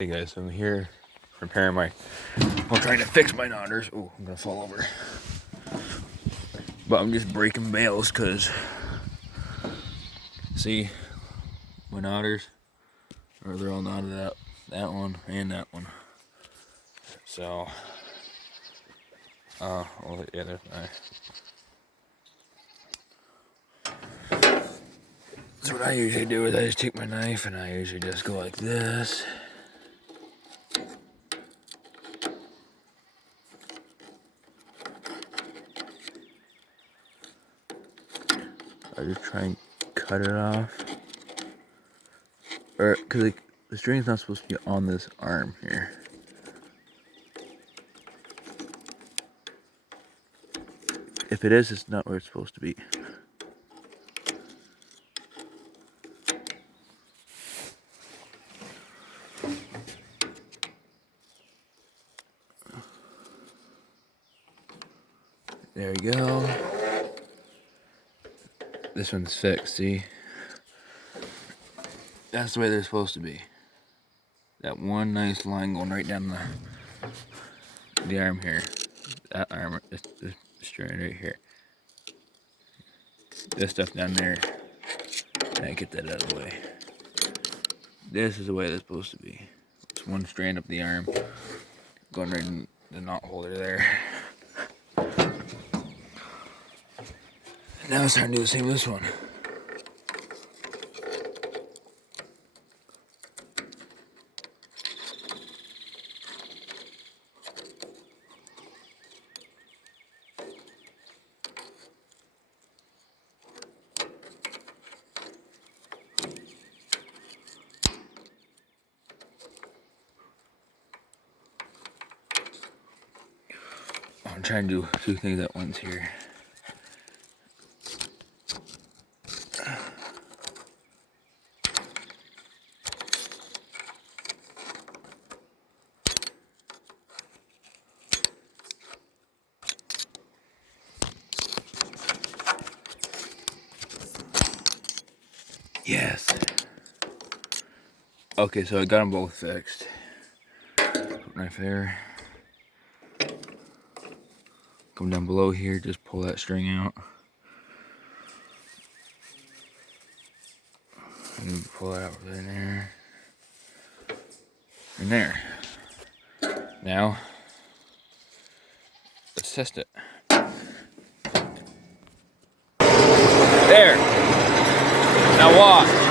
Hey guys, I'm here repairing I'm trying to fix my knotters. Oh, I'm gonna fall over. But I'm just breaking bales because, see, my knotters, they're all knotted up. That one and that one. So, well, yeah, there's so what I usually do is I just take my knife and I usually just go like this. I just try and cut it off. Or, because the string's not supposed to be on this arm here. If it is, it's not where it's supposed to be. There we go. This one's fixed, see? That's the way they're supposed to be. That one nice line going right down the arm here. That arm, this strand right here. This stuff down there. And get that out of the way. This is the way it's supposed to be. It's one strand up the arm, going right in the knot holder there. Now it's starting to do the same with this one. I'm trying to do two things at once here. Yes. Okay, so I got them both fixed. Knife there. Come down below here, just pull that string out. And pull it out right there. And there. Now, let's test it. There. Now watch.